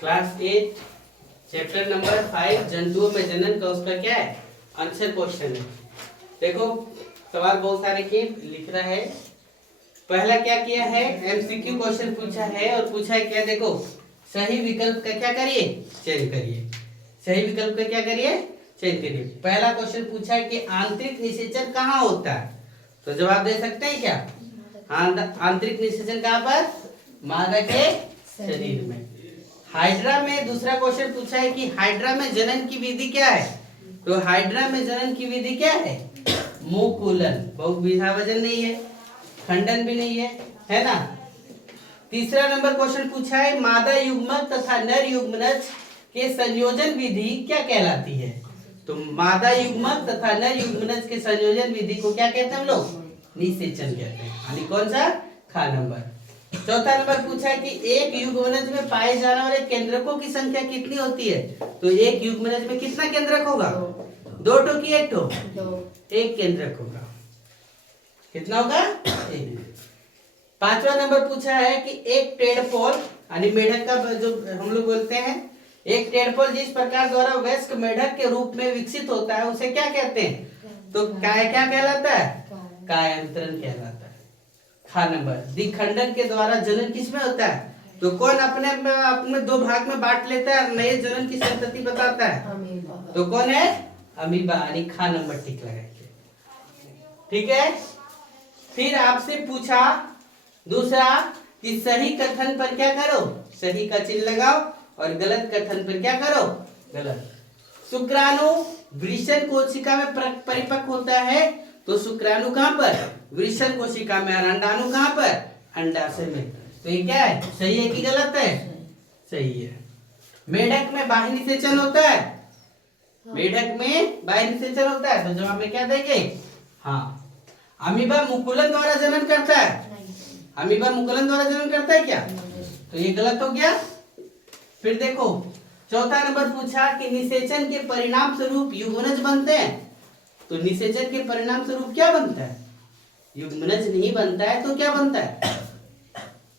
Class 8 chapter number 5 जंतुओं में जनन का उसका क्या है आंसर क्वेश्चन है। देखो सवाल बहुत सारे के लिख रहा है। पहला क्या किया है एमसीक्यू क्वेश्चन पूछा है और पूछा है क्या, देखो सही विकल्प का क्या करिए चयन करिए। सही विकल्प का क्या करिए चयन करिए। पहला क्वेश्चन पूछा है कि आंतरिक निषेचन कहाँ होता है, तो जवाब दे सकते हैं क्या। आंतरिक निषेचन कहाँ पर, मादा के शरीर में। हाइड्रा में दूसरा क्वेश्चन पूछा है कि हाइड्रा में जनन की विधि क्या है, तो हाइड्रा में जनन की विधि क्या है मुकुलन। बहुविभाजन नहीं है, खंडन भी नहीं है ना। तीसरा नंबर क्वेश्चन पूछा है मादा युग्मक तथा नर युग्मनज के संयोजन विधि क्या कहलाती है, तो मादा युग्मक तथा नर युग्मनज के संयोजन विधि को क्या कहते हैं हम लोग, निषेचन कहते हैं। यानी कौन सा, खा नंबर। चौथा नंबर पूछा है कि एक युग्मनज में पाए जाने वाले केंद्रकों की संख्या कितनी होती है, तो एक युग्मनज में कितना केंद्रक होगा, दो ठो की एक ठो, एक केंद्रक होगा। कितना होगा, एक। पांचवा नंबर पूछा है कि एक टेडपोल यानी मेढक का जो हम लोग बोलते हैं, एक टेडपोल जिस प्रकार द्वारा वयस्क मेढक के रूप में विकसित होता है उसे क्या कहते हैं, तो काय क्या कहलाता है, कायांतरण कहलाता है। खा नंबर दिखंडन के द्वारा जनन किसमें होता है, तो कौन अपने अपने दो भाग में बांट लेता है, नए जनन की संतति बताता है, तो कौन है, अमीबा। यानी खा नंबर टिक लगाएंगे, ठीक है। फिर आपसे पूछा दूसरा कि सही कथन पर क्या करो, सही का चिन्ह लगाओ, और गलत कथन पर क्या करो, गलत। शुक्राणु वृषण कोशिका में परिपक्व होता है, तो शुक्राणु कहाँ पर, वृषण कोशिका में, और अंडाणु कहाँ पर, अंडाशय में। तो ये क्या है, सही है कि गलत है, सही है। मेढक में बाह्य निषेचन होता है, मेढक में बाह्य निषेचन होता है, तो जवाब में क्या देंगे, हाँ। अमीबा मुकुलन द्वारा जनन करता है, अमीबा मुकुलन द्वारा जनन करता है क्या, तो ये गलत हो गया। फिर देखो चौथा नंबर पूछा कि निषेचन के परिणाम स्वरूप युग्मनज बनते हैं, तो निषेचन के परिणाम स्वरूप क्या बनता है, युग्मनज नहीं बनता है तो क्या बनता है,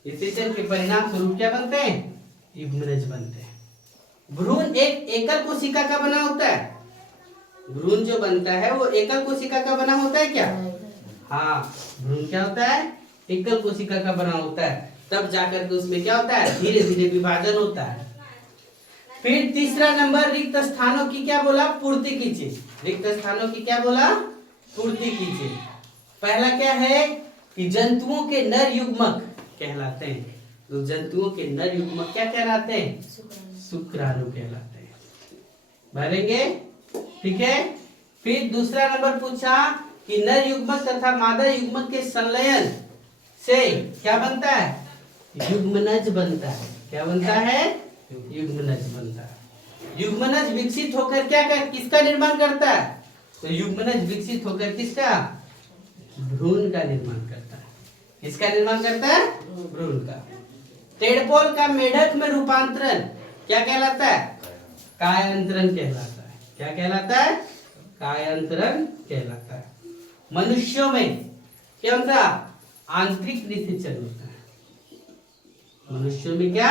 निषेचन के परिणाम स्वरूप क्या बनते हैं, युग्मनज बनते हैं। भ्रूण एक एकल कोशिका का बना होता है, भ्रूण जो बनता है वो एकल कोशिका का बना होता है क्या, हाँ। भ्रूण क्या होता है, एकल कोशिका का बना होता है, तब जाकर के उसमें क्या होता है, धीरे धीरे विभाजन होता है। फिर तीसरा नंबर रिक्त स्थानों की क्या बोला, पूर्ति कीजिए। रिक्त स्थानों की क्या बोला, पूर्ति कीजिए। पहला क्या है कि जंतुओं के नर युग्मक कहलाते हैं, तो जंतुओं के नर युग्मक क्या कहलाते हैं, शुक्राणु कहलाते हैं। भरेंगे, ठीक है। फिर दूसरा नंबर पूछा कि नर युग्मक तथा मादा युग्मक के संलयन से क्या बनता है, युग्मनज बनता है। क्या बनता है, युग्मनज बनता है। युग्मनज विकसित होकर क्या कर किसका निर्माण करता है, तो युग्मनज विकसित होकर किसका, भ्रूण का निर्माण करता है। किसका निर्माण करता है, भ्रूण का। टेडपोल का मेढक में रूपांतरण क्या कहलाता है, कायांतरण कहलाता है। क्या कहलाता है, कायांतरण कहलाता है। मनुष्यों में क्या होता है, आंतरिक निषेचन होता है। मनुष्यों में क्या,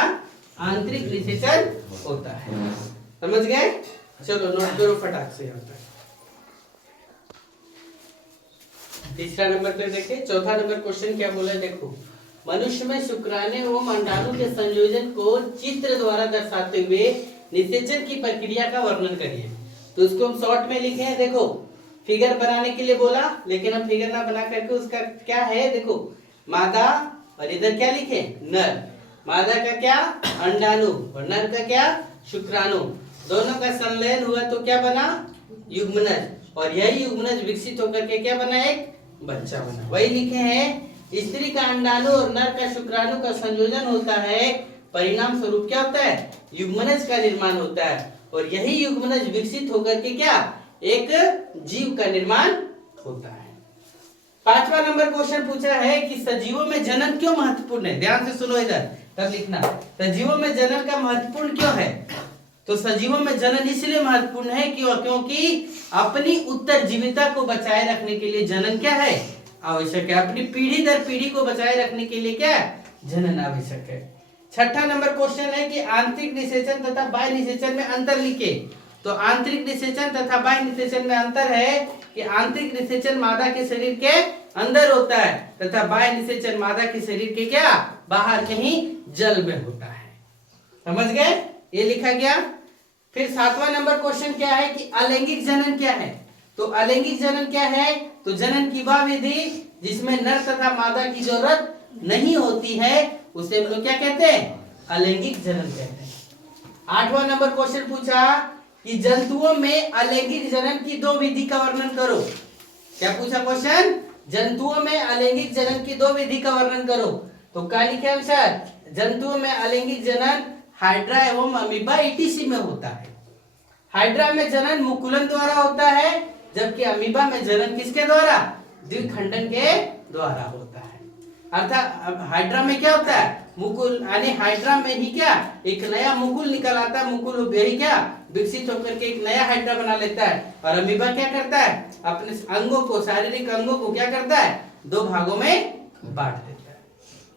आंतरिक निषेचन होता है। समझ गए, चलो नोट करो फटाक से। यहाँ पर तीसरा नंबर पे देखें, चौथा नंबर क्वेश्चन क्या बोला है, देखो मनुष्य में शुक्राणु एवं अंडाणु के संयोजन को चित्र द्वारा दर्शाते हुए निषेचन की प्रक्रिया का वर्णन करिए। तो उसको हम शॉर्ट में लिखे हैं, देखो फिगर बनाने के लिए बोला, लेकिन हम फिगर ना बना करके उसका क्या है, देखो मादा और इधर क्या लिखे, नर। मादा का क्या, अंडाणु, और नर का क्या, शुक्राणु। दोनों का संलयन हुआ तो क्या बना, युग्मनज, और यही युग्मनज विकसित होकर के क्या बना, एक बच्चा बना। वही लिखे हैं, स्त्री का अंडाणु और नर का शुक्राणु का संयोजन होता है, परिणाम स्वरूप क्या होता है, युग्मनज का निर्माण होता है, और यही युग्मनज विकसित होकर के क्या, एक जीव का निर्माण होता है। पांचवा नंबर क्वेश्चन पूछा है कि सजीवों में जनन क्यों महत्वपूर्ण है, ध्यान से सुनो इधर तब लिखना। सजीवों में जनन का महत्वपूर्ण क्यों है, तो सजीवों में जनन इसलिए महत्वपूर्ण है क्योंकि अपनी उत्तरजीविता को बचाए रखने के लिए जनन क्या है, आवश्यक है। अपनी पीढ़ी दर पीढ़ी को बचाए रखने के लिए क्या, जनन आवश्यक है। छठा नंबर क्वेश्चन है कि आंतरिक निषेचन तथा बाह्य निषेचन में अंतर लिखे। तो आंतरिक निषेचन तथा बाह्य निषेचन में अंतर है कि आंतरिक निषेचन मादा के शरीर के अंदर होता है तथा बाह्य निषेचन मादा के शरीर के क्या बाहर कहीं जल में होता है। समझ गए, ये लिखा गया। फिर 7वां नंबर क्वेश्चन क्या है कि अलैंगिक जनन क्या है। तो अलैंगिक जनन क्या है, तो जनन की वह विधि जिसमें नर तथा मादा की जरूरत नहीं होती है उसे हम लोग क्या कहते हैं, अलैंगिक जनन कहते हैं। 8वां नंबर क्वेश्चन पूछा कि जंतुओं में अलैंगिक जनन की 2 विधि का वर्णन करो। क्या पूछा क्वेश्चन, जंतुओं में अलैंगिक जनन की 2 विधि का वर्णन करो। तो क्या लिखे अनुसार, जंतुओं में अलैंगिक जनन हाइड्रा एवं अमीबा ईटीसी में होता है। हाइड्रा में जनन मुकुलन द्वारा होता है, जबकि अमीबा में जनन किसके द्वारा, द्विखंडन के द्वारा होता है। अर्थात हाइड्रा में क्या होता है, मुकुल, यानी हाइड्रा में ही क्या एक नया मुकुल निकल आता है, मुकुल यही क्या विकसित होकर के एक नया हाइड्रा बना लेता है। और अमीबा क्या करता है, अपने अंगों को, शारीरिक अंगों को क्या करता है, 2 भागों में बांट देता है।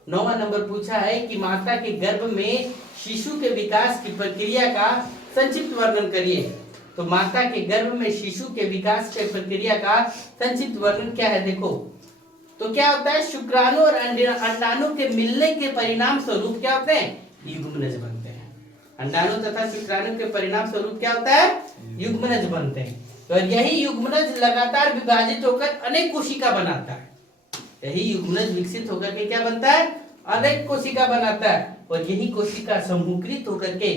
9वां नंबर पूछा है कि माता के गर्भ में शिशु के विकास की प्रक्रिया का संक्षिप्त वर्णन करिए। तो माता के गर्भ में शिशु के विकास की प्रक्रिया का संक्षिप्त वर्णन क्या है, देखो। तो क्या होता है, शुक्राणु और अंडाणु के मिलने के परिणाम स्वरूप क्या होते हैं, युग्मनज बनते हैं। अंडाणु तथा शुक्राणु के परिणाम स्वरूप क्या होता है, युग्मनज बनते हैं। तो यही युग्मनज लगातार विभाजित होकर अनेक कोशिका बनाता है। यही युग्मनज विकसित होकर के क्या बनता है, अनेक कोशिका बनाता है। और यही कोशिका समूहीकृत होकर के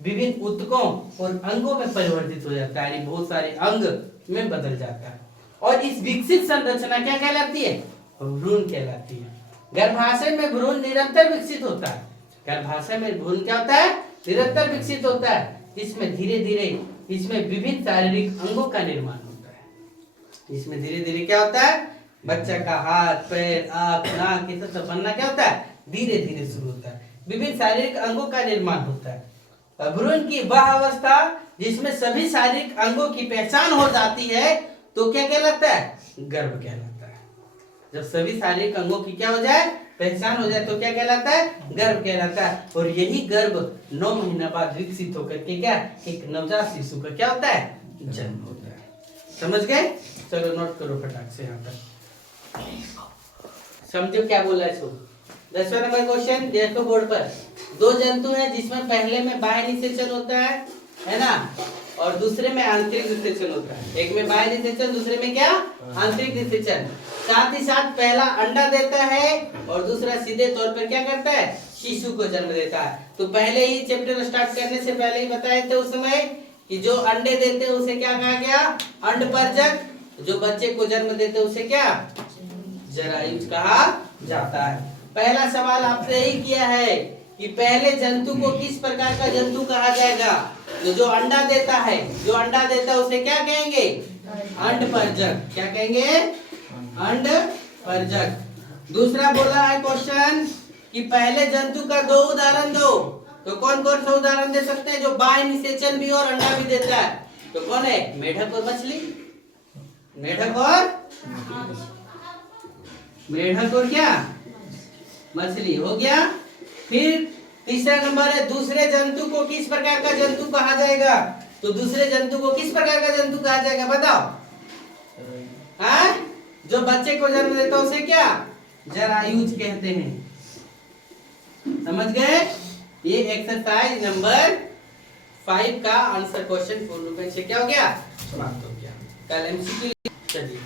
विभिन्न ऊतकों और अंगों में परिवर्तित हो जाता है, यानी बहुत सारे अंग में बदल जाता है। और इस विकसित संरचना क्या कहलाती है, भ्रूण कहलाती है। गर्भाशय में भ्रूण निरंतर विकसित होता है। गर्भाशय में भ्रूण क्या होता है, निरंतर विकसित होता है। इसमें धीरे धीरे इसमें विभिन्न शारीरिक अंगों का निर्माण होता है। इसमें धीरे धीरे क्या होता है, बच्चा का हाथ, पैर, आंख, नाक ये सब बनना क्या होता है, धीरे धीरे शुरू होता है। विभिन्न शारीरिक अंगों का निर्माण होता है। भ्रूण की वह अवस्था जिसमें सभी शारीरिक अंगों की पहचान हो जाती है तो क्या कहलाता है, गर्भ कहलाता है। जब सभी शारीरिक अंगों की क्या हो जाए, पहचान हो जाए तो क्या कहलाता है, गर्भ कहलाता है। और यही गर्भ 9 महीना बाद विकसित होकर के क्या एक नवजात शिशु का क्या होता है, जन्म होता है। समझ गए, चलो नोट करो फटाक से यहाँ पर, समझो क्या बोला है। 10वां नंबर क्वेश्चन देखो बोर्ड पर। 2 जंतु हैं जिसमें पहले में बाह्य निषेचन होता है ना, और दूसरे में आंतरिक निषेचन होता है। एक में बाह्य निषेचन, दूसरे में क्या आंतरिक निषेचन। साथ ही साथ पहला अंडा देता है और दूसरा सीधे तौर पर क्या करता है, शिशु को जन्म देता है। तो पहले ही चैप्टर स्टार्ट करने से पहले ही बताए थे उस समय कि जो अंडे देते हैं उसे क्या कहा गया, अंडपरजक। जो बच्चे को जन्म देते हैं उसे क्या, जरायुज कहा जाता है। पहला सवाल आपसे यही किया है कि पहले जंतु को किस प्रकार का जंतु कहा जाएगा। तो जो अंडा देता है, जो अंडा देता है उसे क्या कहेंगे, अंडपरजक। क्या कहेंगे, अंडपरजक। दूसरा बोला है क्वेश्चन कि पहले जंतु का 2 उदाहरण दो। तो कौन कौन सा उदाहरण दे सकते हैं, जो बाह्य निषेचन भी और अंडा भी देता है। तो कौन है, मेढक और मछली, मेढक और क्या, मछली हो गया। फिर तीसरा नंबर है दूसरे जंतु को किस प्रकार का जंतु कहा जाएगा। तो दूसरे जंतु को किस प्रकार का जंतु कहा जाएगा, बताओ। हाँ, जो बच्चे को जन्म देता है उसे क्या, जरायुज कहते हैं। समझ गए, ये एक्सरसाइज नंबर 5 का आंसर क्वेश्चन पूर्ण रूप से क्या हो गया, समाप्त हो गया। कल एमसीक्यू चलिए।